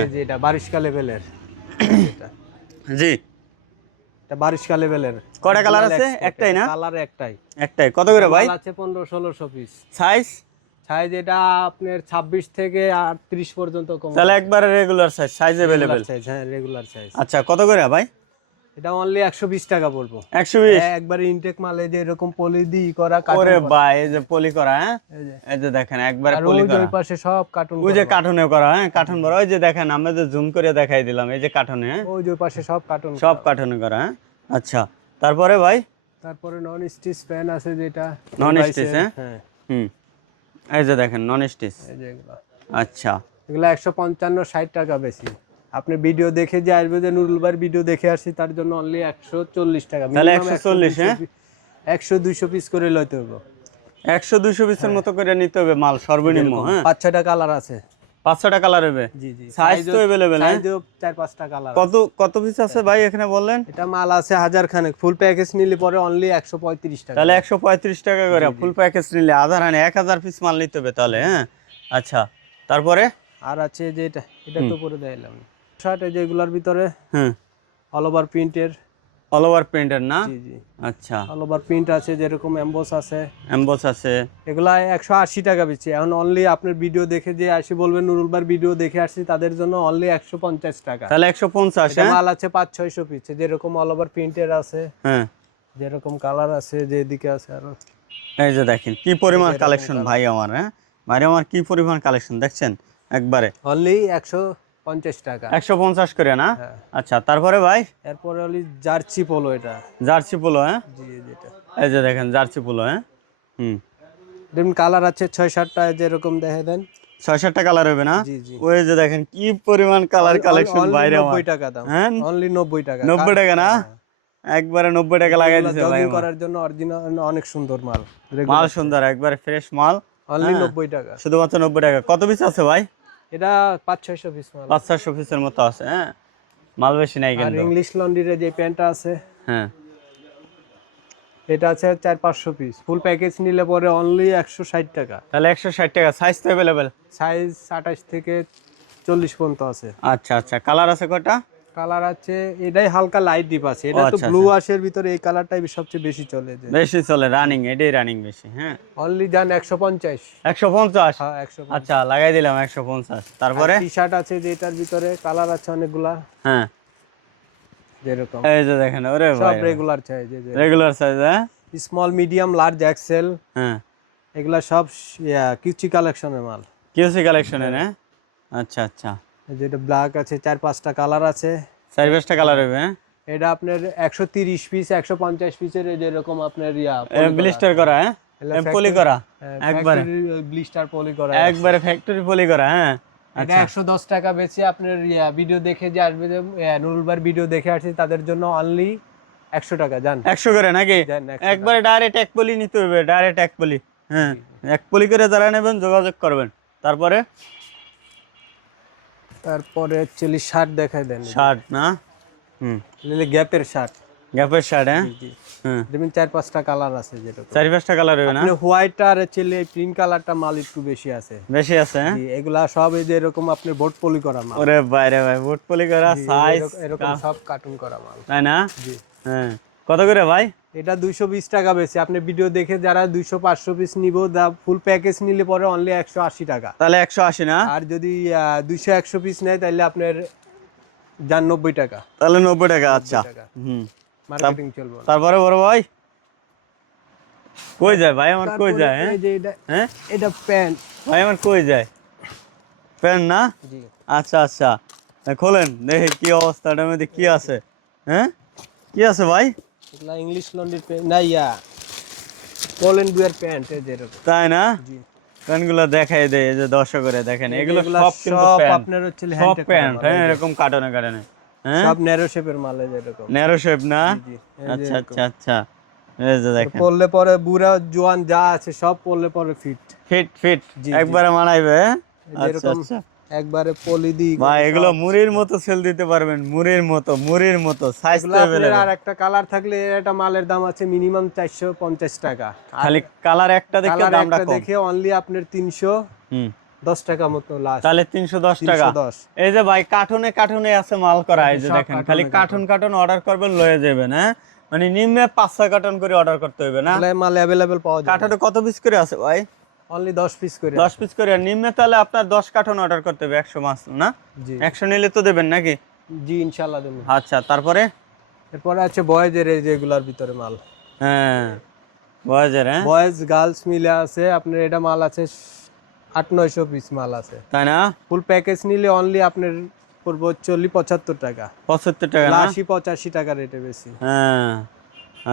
এই যে এটা বারিশকা লেভেলের এটা জি এটা বারিশকা লেভেলের কয়টা কালার আছে একটাই না কালার একটাই একটাই কত করে ভাই আছে 1500-1600 পিস সাইজ সাইজ এটা আপনার 26 থেকে 38 পর্যন্ত কম তাহলে একবারে রেগুলার সাইজ अवेलेबल সাইজ হ্যাঁ রেগুলার সাইজ আচ্ছা কত করে ভাই এটা অনলি 120 টাকা পড়বো 120 একবারে ইনটেক মালে যে এরকম পলি দি করা কার্টুন ওরে ভাই এই যে পলি করা হ্যাঁ এই যে এই যে দেখেন একবারে আর পলি ওই যে করা ওই পাশে সব কার্টুন ওই যে কার্টুনে করা হ্যাঁ কার্টুন বড় ওই যে দেখেন আমরা যে জুম করে দেখাই দিলাম এই যে কার্টুনে হ্যাঁ ওই যে ওই পাশে সব কার্টুন সব কার্টুনে করা হ্যাঁ আচ্ছা তারপরে ভাই তারপরে নন স্টিচ ফ্যান আছে যেটা নন স্টিচ হ্যাঁ হুম এই যে দেখেন নন স্টিচ এই যে এগুলো আচ্ছা এগুলো 155-60 টাকা বেশি আপনি ভিডিও দেখে যে আসবে যে নুরুল ভাইয়ের ভিডিও দেখে আসি তার জন্য অনলি 140 টাকা তাহলে 140 হ্যাঁ 100-200 পিস করে লইতে হবে 100-200 পিসের মতো করে নিতে হবে মাল সর্বনিম্ন হ্যাঁ 5-6টা কালার আছে 500 টাকা কালার হবে জি জি সাইজ তো अवेलेबल হ্যাঁ সাইজও 4-5টা কালার কত পিস আছে ভাই এখানে বললেন এটা মাল আছে 1000 খানেক ফুল প্যাকেজ নিলে পরে অনলি 135 টাকা তাহলে 135 টাকা করে ফুল প্যাকেজ নিলে 1000 পিস মাল নিতে হবে তাহলে হ্যাঁ আচ্ছা তারপরে আর আছে যে এটা তো পরে দিলাম শার্ট এই যেগুলোর ভিতরে হুম অল ওভার প্রিন্টের অল ওভার প্রিন্টার না জি জি আচ্ছা অল ওভার প্রিন্ট আছে যেরকম এমবস আছে এমবস আছে এগুলা 180 টাকা বেচি এখন অনলি আপনার ভিডিও দেখে যে আসি বলবেন নুরুল ভাইয়ের ভিডিও দেখে আসছি তাদের জন্য অনলি 150 টাকা তাহলে 150 এটা হ্যাঁ মাল আছে 500-600 পিস যেরকম অল ওভার প্রিন্টের আছে হ্যাঁ যেরকম কালার আছে যেদিকে আছে আরো এই যে দেখেন কি পরিমাণ কালেকশন ভাই আমার হ্যাঁ ভাই আমার কি পরিমাণ কালেকশন দেখছেন একবারে অনলি 150 টাকা 150 করে না হ্যাঁ। আচ্ছা তারপরে ভাই এরপরে অনলি জার্সি পোলো এটা জার্সি পোলো হ্যাঁ জি যেটা এই যে দেখেন জার্সি পোলো হ্যাঁ হুম দেখুন কালার আছে 6-7টা যেরকম দেখে দেন 6-7টা কালার হবে না জি জি ওই যে দেখেন কি পরিমাণ কালার কালেকশন বাইরে আমার 90 টাকা দাম হ্যাঁ অনলি 90 টাকা 90 টাকা না একবারে 90 টাকা লাগাই দিছে ভাই জগিং আমার। করার জন্য অরিজিনাল অনেক সুন্দর মাল মাল সুন্দর একবারে ফ্রেশ মাল অনলি হ্যাঁ। 90 টাকা শুধুমাত্র 90 টাকা কত পিস আছে ভাই এটা 500-600 পিস মাল 500 পিসের মতো আছে হ্যাঁ মাল বেশি নাই আর কিন্তু ইংলিশ লন্ড্রির যে প্যান্টটা আছে হ্যাঁ এটা আছে 400-500 পিস ফুল প্যাকেজ নিলে পরে অনলি 160 টাকা তাহলে 160 টাকা সাইজ তো अवेलेबल সাইজ 28 থেকে 40 পর্যন্ত আছে আচ্ছা আচ্ছা কালার আছে কয়টা কালার আছে এটাই হালকা লাইট ডিপ আছে এটা তো আচ্ছা, ব্লু আশের ভিতরে এই কালারটাই সবচেয়ে বেশি চলে যে বেশি চলে রানিং এটাই রানিং বেশি হ্যাঁ অনলি জান 150 150 হ্যাঁ 150 আচ্ছা লাগাই দিলাম 150 তারপরে টি শার্ট আছে যেটার ভিতরে কালার আছে অনেকগুলা হ্যাঁ যেরকম এই যে দেখেন ওরে সব ভাই রেগুলার চাই যে রেগুলার সাইজ হ্যাঁ স্মল মিডিয়াম লার্জ এক্সেল হ্যাঁ এগুলা সব কিউচি কালেকশনের মাল কিউসি কালেকশনের হ্যাঁ আচ্ছা আচ্ছা যেটা ব্ল্যাক আছে 4-5টা কালার আছে 4-5টা কালার হবে হ্যাঁ এটা আপনার 130 পিস 150 পিসের যেরকম আপনার ব্লিস্টার করা হ্যাঁ পলি করা একবারে ব্লিস্টার পলি করা একবারে ফ্যাক্টরি পলি করা হ্যাঁ এটা 110 টাকা বেচে আপনার ভিডিও দেখে যে আসবে যে নুরুল ভাইয়ের ভিডিও দেখে আসছে তাদের জন্য অনলি 100 টাকা জান 100 করে নাকি জান, 100 একবারে ডাইরেক্ট এক পলি নিতে হবে ডাইরেক্ট এক পলি হ্যাঁ এক পলি করে যারা নেবেন যোগাযোগ করবেন তারপরে তারপরে অ্যাকচুয়ালি শার্ট দেখাই দেন শার্ট না হুম লিলে গ্যাপের শার্ট গ্যাপের শার্ট হ্যাঁ জি হুম দেখবেন 4-5টা কালার আছে যেটা 4-5টা কালার হবে না আপনি হোয়াইট আর অ্যাকচুয়ালি প্রিন্ট কালারটা মাল একটু বেশি আছে বেশি আছে হ্যাঁ জি এগুলা সব এই যে এরকম আপনি বোর্ড পলি করা মাল ওরে বাইরে ভাই বুট পলি করা জি, সাইজ এরকম সব কার্টুন করা মাল তাই না জি হ্যাঁ কত করে ভাই এটা 220 টাকা বেশি আপনি ভিডিও দেখে যারা 200-500 পিস নিব দা ফুল প্যাকেজ নিলে পরে অনলি 180 টাকা তাহলে 180 না আর যদি 200-100 পিস নেয় তাহলে আপনার যান 90 টাকা তাহলে 90 টাকা আচ্ছা টাকা হুম মার্কেটিং চলবে না। তারপরে বড় ভাই কই যায় ভাই আমার কই যায় তারপরে হ্যাঁ এই যে এটা হ্যাঁ এটা প্যান্ট ভাই আমার কই যায় প্যান না জি আচ্ছা আচ্ছা খোলেন দেখি কি অবস্থা এটার মধ্যে কি আছে হ্যাঁ কি আছে ভাই এগুলা ইংলিশ লন্ড্রির প্যান্ট না পোল্যান্ড বিয়ার প্যান্ট এই যে এরকম তাই না জি প্যান্টগুলো দেখাই দেয় এই যে দর্শকরে দেখেন এগুলো সব কিন্তু সব প্যান্ট আপনার হচ্ছে সব হ্যান্ড প্যান্ট হ্যাঁ এরকম কাটনে কাটনে হ্যাঁ সব ন্যারো শেপের মাল এই যে এরকম ন্যারো শেপ না জি, আচ্ছা আচ্ছা আচ্ছা এই যে দেখেন পরলে পরে বুড়া জোয়ান যা আছে সব পরলে পরে ফিট ফিট ফিট জি। একবারে মানাইবে হ্যাঁ? এই যে আচ্ছা এরকম আচ্ছা একবারে পলি দি ভাই এগুলো মুড়ির মতো সেল দিতে পারবেন মুড়ির মতো সাইজ তো আপনার আর একটা কালার থাকলে এটা মালের দাম আছে মিনিমাম 450 টাকা আর খালি কালার একটা দেখে কালার দামটা একটা কম দেখে অনলি আপনার 300 হুম 10 টাকা মতো লাস্ট। তাহলে 310 টাকা। 310। এই যে ভাই কার্টুনে কার্টুনে আছে মাল করা, এই যে সব দেখেন কার্টুনে খালি কার্টুন কার্টুন অর্ডার করবেন লয়ে যাবেন, হ্যাঁ মানে নিম্নে 5-6 কার্টুন করে অর্ডার করতে হবে না? এগুলা মাল अवेलेबल পাওয়া যায়। কার্টুনে কত পিস করে আছে ভাই? অনলি 10 পিস করে। 10 পিস করে, আর নিম্নে তাহলে আপনার 10 কার্টুন অর্ডার করতে হবে 100 মাছ না? জি 100 নিলে তো দেবেন নাকি? জি ইনশাআল্লাহ দেব। আচ্ছা তারপরে? এরপরে আছে বয়েজের, এই যেগুলার ভিতরে মাল। হ্যাঁ বয়েজের, হ্যাঁ বয়েজ গার্লস মিলে আছে আপনার, এটা মাল আছে 800-900 পিস মাল আছে। তাই না? ফুল প্যাকেজ নিলে অনলি আপনার পড়বে 40-75 টাকা। 75 টাকা না? 80-85 টাকা রেটে বেশি। হ্যাঁ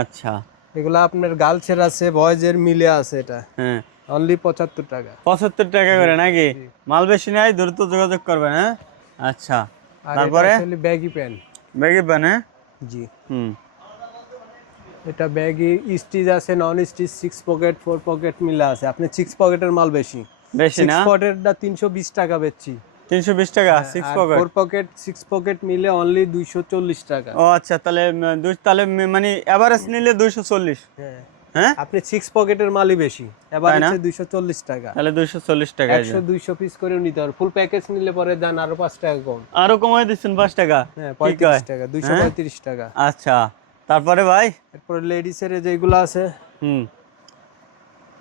আচ্ছা। এগুলা আপনার গার্লসের আছে, বয়েজের মিলে আছে, এটা হ্যাঁ অনলি 75 টাকা। 75 টাকা করে নাকি? জি। মাল বেশি নাই, দ্রুত যোগাযোগ করবেন, হ্যাঁ আচ্ছা। আর তারপরে এটা আসলে ব্যাগি প্যান্ট। ব্যাগি প্যান, হ্যাঁ জি হুম এটা ব্যাগি স্টিচ আছে, নন স্টিচ, 6 পকেট 4 পকেট মিলে আছে। আপনি 6 পকেটের মাল বেশি। বেশি 6 না? পকেটেরটা 320 টাকা বেচছি। 320 টাকা 6 পকেট? 4 পকেট 6 পকেট মিলে অনলি 240 টাকা। ও আচ্ছা, তাহলে তাহলে মানে এভারেজ নিলে 240। হ্যাঁ হ্যাঁ আপনি 6 পকেটের মালই বেশি, এবার হচ্ছে 240 টাকা। তাহলে 240 টাকা। 100-200 পিস করে নিতে হবে। ফুল প্যাকেজ নিলে পরে দাম আরো 5 টাকা কম। আরো কমাই দিচ্ছেন 5 টাকা? হ্যাঁ কি কয়? 35 টাকা, 235 টাকা। আচ্ছা তারপরে ভাই? এরপর লেডিসের যেগুলো আছে হুম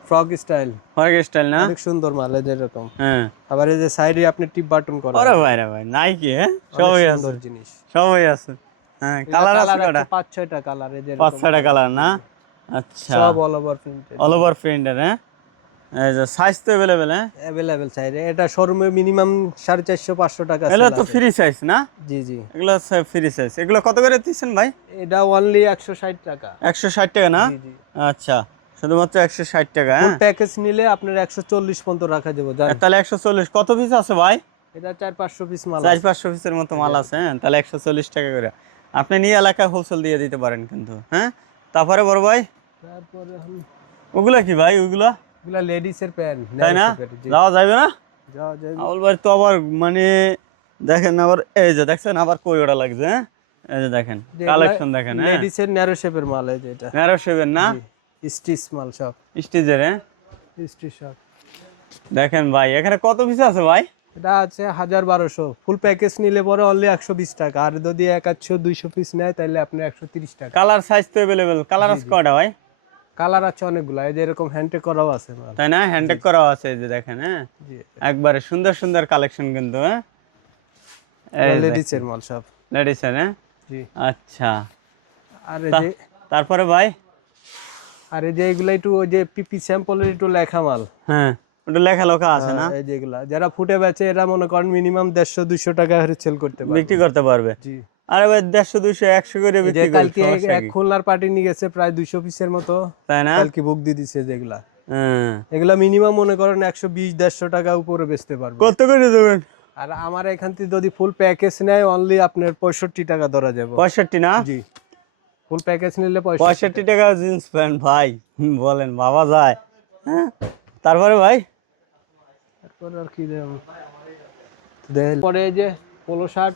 ফ্রক স্টাইল, ফরক স্টাইল না? অনেক সুন্দর মাল, এই যেরকম। হ্যাঁ আবার এই যে সাইডে আপনি টিপ বাটন করা, আরে ভাই রে ভাই, নাইকি, হ্যাঁ অনেক সবই আছে, সুন্দর জিনিস। সবই আছে। হ্যাঁ কালার আছে কয়টা? 5-6টা কালার, এই যে 5-6টা কালার না? আচ্ছা সব all over printed, all over প্রিন্টের, হ্যাঁ এই যে সাইজ তো अवेलेबल, হ্যাঁ अवेलेबल সাইজ। এটা শোরুমে মিনিমাম 450-500 টাকা এগুলো সেল তো আছে। ফ্রি সাইজ না? জি জি এগুলো ফ্রি সাইজ। এগুলো কত করে দিচ্ছেন ভাই? এটা অনলি 160 টাকা। 160 টাকা না? জি জি আচ্ছা শুধুমাত্র 160 টাকা, ফুল হ্যাঁ প্যাকেজ নিলে আপনার 140 পর্যন্ত রাখা যাবে জানেন। তাহলে 140 কত পিস আছে ভাই? এটা 400-500 পিস মাল আছে। 400-500 পিসের মতো মাল আছে, হ্যাঁ তাহলে 140 টাকা করে। আপনি নিয়ে এলাকায় হোলসেল দিয়ে দিতে পারেন কিন্তু, হ্যাঁ। তারপরে বড় ভাই তারপরে ওগুলা কি ভাই? ওগুলা এগুলা লেডিসের প্যান্ট, তাই না? যাওয়া যাবে না? যাও যাও। আউল ভাই তো আবার মানে দেখেন আবার, এই যে দেখছেন আবার কই ওটা লাগছে, হ্যাঁ এই যে দেখেন কালেকশন দেখেন, হ্যাঁ লেডিসের ন্যারো শেপের মাল, এই যে এটা ন্যারো শেপের না? স্টিচ মাল সব, স্টিচের, হ্যাঁ স্টিচ সব। দেখেন ভাই এখানে কত পিস আছে ভাই? এটা আছে 1200। ফুল প্যাকেজ নিলে পরে অনলি 120 টাকা, আর যদি 100-200 পিস নেয় তাহলে আপনি 130 টাকা। কালার সাইজ তো अवेलेबल, কালার আছে কয়টা ভাই? কালার আছে অনেকগুলা, এই যে এরকম হ্যান্ডটেক করাও আছে মাল। তাই না? হ্যান্ডটেক করা আছে, এই যে দেখেন, হ্যাঁ জি একবারে সুন্দর সুন্দর কালেকশন কিন্তু, হ্যাঁ লেডিসের মাল সব। লেডিসের, হ্যাঁ জি আচ্ছা। আর এই যে তারপরে ভাই? এগুলা একটু ওই যে পিপি স্যাম্পলের একটু লেখা মাল। হ্যাঁ ওটা লেখা লেখা আছে না? এই যেগুলা যারা ফুটে বেচে এরা মনে করেন মিনিমাম 150-200 টাকা হারে সেল করতে পারবে, বিক্রি করতে পারবে। জি আরে ভাই 150-200-100 করে যে বিক্রি কালকে করবে, এক খুলনার পার্টি নিয়ে গেছে প্রায় 200 পিসের মতো, তাই না? কালকে বুক দিয়ে দিছে। যেগুলা হ্যাঁ এগুলা মিনিমাম মনে করেন 120-150 টাকা উপরে বেচতে পারবে। কত করে দেবেন? আর আমার এখান থেকে যদি ফুল প্যাকেজ নেয় অনলি আপনার 65 টাকা ধরা যাবে। 65 না? জি ফুল প্যাকেজ নিলে 65 টাকা জিন্স প্যান্ট ভাই, বলেন বাবা যায়, হ্যাঁ। তারপরে ভাই? তারপর আর কি দেন পরে এই যে পোলো শার্ট,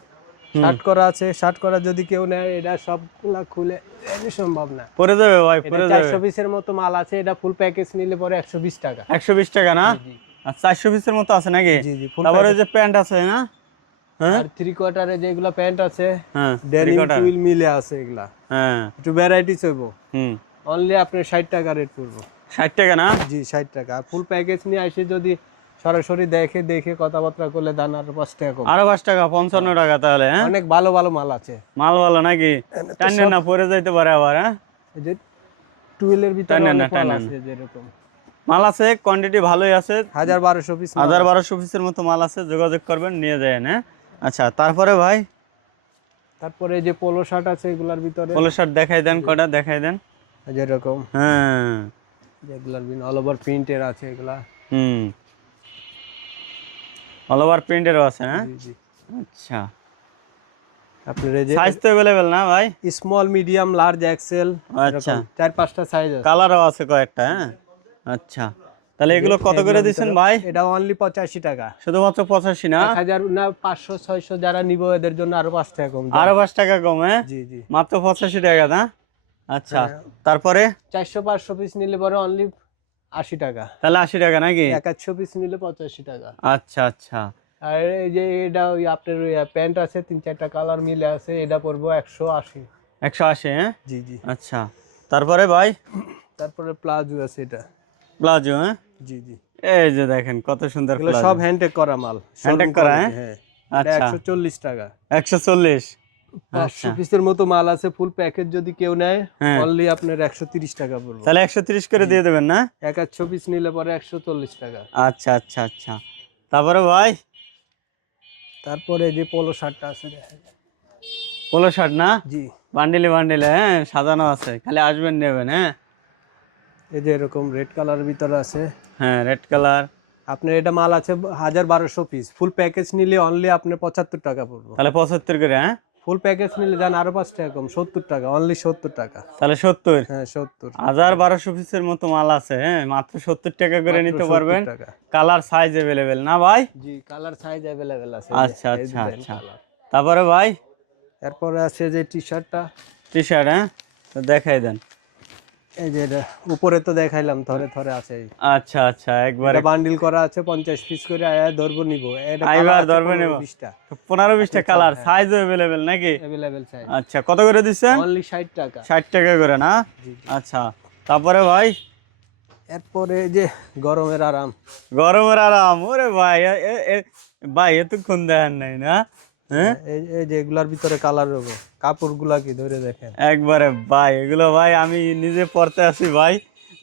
শার্ট করা আছে। শার্ট করা যদি কেউ নেয় এটা সবগুলা খুলে এটা সম্ভব না, পরে যাবে ভাই, এটা পরে যাবে। 400 পিসের মতো মাল আছে। এটা ফুল প্যাকেজ নিলে পরে 120 টাকা। 120 টাকা না? জি আর 400 পিসের মতো আছে নাকি? জি জি ফুল। তারপরে যে প্যান্ট আছে না, হ্যাঁ আর 3 কোয়ার্টারে যেগুলা প্যান্ট আছে হ্যাঁ ডেনিম টুইল মিলে আছে, এগুলা হ্যাঁ একটু ভ্যারাইটিস হইব। হুম অনলি আপনি 60 টাকা রেট পড়বো। 60 টাকা না? জি 60 টাকা। আর ফুল প্যাকেজ নিয়ে এসে যদি সরাসরি দেখে কথাবার্তা করলে দাম আরো 5 টাকা কম। আরো 5 টাকা, 55 টাকা তাহলে, হ্যাঁ অনেক ভালো ভালো মাল আছে। মাল ভালো নাকি? টান্নে না পরে যাইতে পারে আবার, হ্যাঁ এই যে টুইলের ভিতরে টানেন না, অনেক মাল টানেন। আছে, যেরকম মাল আছে, কোয়ান্টিটি ভালোই আছে। 1200 পিস 1200 পিসের মতো মাল আছে, যোগাযোগ করবেন নিয়ে যায়, হ্যাঁ আচ্ছা। তারপরে ভাই? তারপরে এই যে পোলো শার্ট আছে এগুলার ভিতরে, পোলো শার্ট দেখাই দেন, কটা দেখাই দেন। যেরকম হ্যাঁ যেগুলার অল ওভার প্রিন্টের আছে এগুলা। হুম অল ওভার প্রিন্টেরও আছে, হ্যাঁ জি জি আচ্ছা। আপনার এই যে সাইজ তো अवेलेबल না ভাই? স্মল, মিডিয়াম, লার্জ, এক্সেল, আচ্ছা 4-5টা সাইজ আছে। কালারও আছে কয়েকটা, হ্যাঁ আচ্ছা। তাহলে এগুলো কত করে দিচ্ছেন ভাই? এটা অনলি 85 টাকা। শুধুমাত্র 85 না? 1000 না 500-600 যারা নিব এদের জন্য আরো 5 টাকা কম। আরো 5 টাকা কম, হ্যাঁ জি জি মাত্র 85 টাকা না? আচ্ছা তারপরে? 400-500 পিস নিলে পরে অনলি 80 টাকা। তাহলে 80 টাকা নাকি? 100 পিস নিলে 85 টাকা। আচ্ছা আচ্ছা। আর এই যে এটা ওই আপনার ওই প্যান্ট আছে 3-4টা কালার মিলে আছে, এটা পড়বো 180। 180, হ্যাঁ। জি জি। আচ্ছা, তারপরে ভাই তারপরে প্লাজো আছে এটা। প্লাজো, হ্যাঁ। জি জি। এই যে দেখেন কত সুন্দর এগুলো প্লাজো। সব হ্যান্ডটেক করা মাল, হ্যান্ডটেক শোরুম করা, কোয়ালিটি। হ্যাঁ? হ্যাঁ, এটা আচ্ছা। 140 টাকা। 140। 500 পিসের মতো মাল আছে, ফুল প্যাকেজ যদি কেউ নেয় হ্যাঁ। অনলি আপনার 130 টাকা পড়বে। তাহলে 130 করে দিয়ে দেবেন না? 100 পিস নিলে পরে 140 টাকা। আচ্ছা আচ্ছা আচ্ছা। তারপরে ভাই তারপরে যে পোলো শার্টটা আছে দেখেন। পোলো শার্ট না? জি। বান্ডিলে বান্ডিলে, হ্যাঁ, সাজানো আছে, খালি আসবেন নেবেন, হ্যাঁ। এই যে এরকম রেড কালারের ভিতরে আছে। হ্যাঁ, রেড কালার। আপনার এটা মাল আছে 1200 পিস, ফুল প্যাকেজ নিলে অনলি আপনার 75 টাকা পড়বে। তাহলে 75 করে, হ্যাঁ। ফুল প্যাকেজ নিলে যান আরো 5 টাকা কম, 70 টাকা, অনলি 70 টাকা। তাহলে 70। হ্যাঁ 70। 1200 পিসের মতো মাল আছে, হ্যাঁ, মাত্র 70 টাকা করে নিতে পারবেন। টাকা। কালার সাইজ अवेलेबल না ভাই? জি, কালার সাইজ अवेलेबल আছে। আচ্ছা আচ্ছা আচ্ছা। তারপরে ভাই এরপরে আছে যে টি-শার্টটা। টি-শার্ট, হ্যাঁ, তো দেখাই দেন। এই যে এটা উপরে তো দেখাইলাম, ধরে ধরে আছে। আচ্ছা আচ্ছা, একবারে এটা বান্ডিল করা আছে 50 পিস করে, আয়া ধরবো নিব। এটা আইবার ধরবে নেব 20টা। 15-20টা কালার, সাইজ अवेलेबल নাকি? Available size. আচ্ছা, কত করে দিচ্ছেন? অনলি 60 টাকা। 60 টাকা করে না? জি জি। আচ্ছা, তারপরে ভাই এরপরে এই যে গরমের আরাম। গরমের আরাম। ওরে ভাই ভাই এতক্ষণ দেখেন নাই না? হ্যাঁ, এই যে এগুলার ভিতরে কালার হবে, কাপড়গুলা কি ধরে দেখেন। একবারে ভাই এগুলো ভাই আমি নিজে পড়তে আছি ভাই,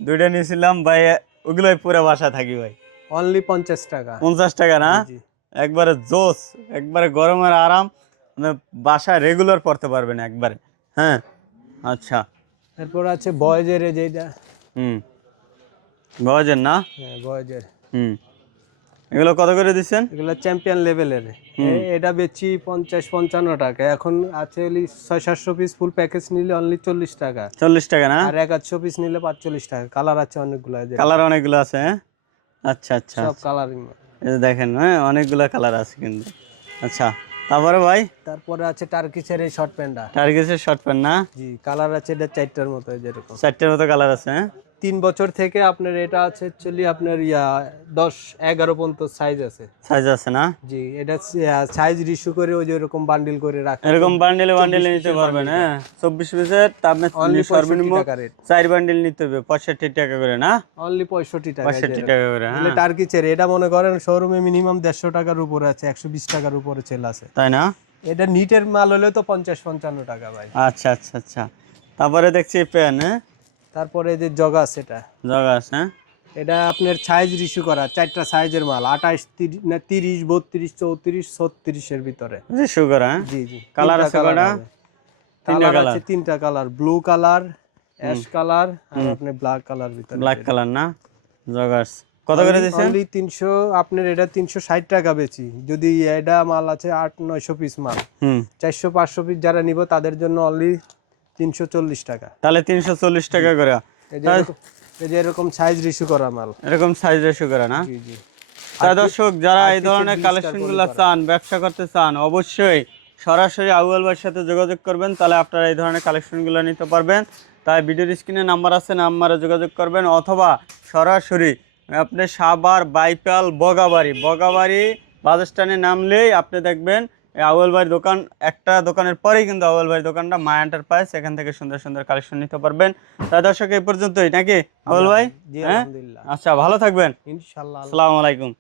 দুইটা নিয়েছিলাম ভাই, ওগুলোই পুরো বাসা থাকি ভাই। অনলি 50 টাকা। 50 টাকা না? জি। একবারে জোস, একবারে গরমের আরাম, মানে বাসায় রেগুলার পড়তে পারবেন একবারে, হ্যাঁ। আচ্ছা। এরপর আছে বয়েজের, এই যে এটা। হুম, গজের না? হ্যাঁ বয়েজের। হুম, এগুলো কত করে দিচ্ছেন? এগুলো চ্যাম্পিয়ন লেভেলের। এটা বেচি 50-55 টাকা। এখন আছে 600-700 পিস, ফুল প্যাকেজ নিলে অনলি 40 টাকা। 40 টাকা না? আর 100 পিস নিলে 45 টাকা। কালার আছে অনেকগুলো, এই যে কালার অনেকগুলো আছে, হ্যাঁ। আচ্ছা আচ্ছা, সব কালারিং। এই যে দেখেন, হ্যাঁ, অনেকগুলো কালার আছে কিন্তু। আচ্ছা, তারপরে ভাই তারপরে আছে টার্কিসের এই শর্ট প্যান্টটা। টার্গেসের শর্ট প্যান্ট না? জি, কালার আছে এটা 4টার মতো, এই যে এরকম 4টার মতো কালার আছে, হ্যাঁ। 3 বছর থেকে আপনার এটা আছে অ্যাকচুয়ালি আপনার 10-11 পর্যন্ত সাইজ আছে। সাইজ আছে না? জি, এটা সাইজ রিস্যু করে ওই যে এরকম বান্ডিল করে রাখে। এরকম বান্ডেলে বান্ডেলে নিতে পারবেন, হ্যাঁ। 24 পিসের আপনি অনলি সর্বনিম্ন 65 টাকা রেট। 4 বান্ডেল নিতে হবে, 65 টাকা করে না? অনলি 65 টাকা। 65 টাকা করে, এটা হ্যাঁ। টার্কিসের, এটা মনে করেন শোরুমে মিনিমাম 150 টাকার উপরে আছে, 120 টাকার উপরে সেল আছে। তাই না? এটা নিটের মাল হলে তো 50-55 টাকা ভাই। আচ্ছা আচ্ছা আচ্ছা। তারপরে দেখছি প্যান, হ্যাঁ। তারপরে এই যে জগাস, এটা জগাস, হ্যাঁ। এটা আপনার সাইজ রিস্যু করা, 4টা সাইজের মাল, 28, 30, 32, 34, 36 এর ভিতরে। রিস্যু করা, হ্যাঁ। জি জি। কালার আছে কয়টা? 3টা কালার কালার আছে 3টা colour, blue colour, ash colour আর আপনি ব্ল্যাক কালার ভিতরে। ব্ল্যাক কালার না? জগাস কত করে দিচ্ছেন? অনলি 300, আপনার এটা 360 টাকা বেচি। যদি এটা মাল আছে 800-900 পিস মাল, 400-500 পিস যারা নিব তাদের জন্য অনলি 340 টাকা। তাহলে 340 টাকা করে। এই যে এরকম সাইজ রিস্যু করা মাল, এরকম সাইজ রেশিও করে না? জি জি। তাই দর্শক, যারা এই ধরনের কালেকশনগুলো চান, ব্যবসা করতে চান, অবশ্যই সরাসরি আউয়াল ভাইয়ের সাথে যোগাযোগ করবেন, তাহলে আপনারা এই ধরনের কালেকশনগুলো নিতে পারবেন। তাই ভিডিওর স্ক্রিনে নাম্বার আছে, নাম্বারে যোগাযোগ করবেন, অথবা সরাসরি আপনি সাভার বাইপাল বগাবাড়ি বাস স্ট্যান্ডে নামলেই আপনি দেখবেন আউয়াল ভাইয়ের দোকান। একটা দোকানের পরেই কিন্তু আউয়াল ভাইয়ের দোকানটা, মা এন্টারপ্রাইজ, এখান থেকে সুন্দর সুন্দর কালেকশন নিতে পারবেন। তাই দর্শক, এই পর্যন্তই নাকি আউয়াল ভাই? জি হ্যাঁ, আলহামদুলিল্লাহ। আচ্ছা, ভালো থাকবেন, ইনশাআল্লাহ। আসসালামু আলাইকুম।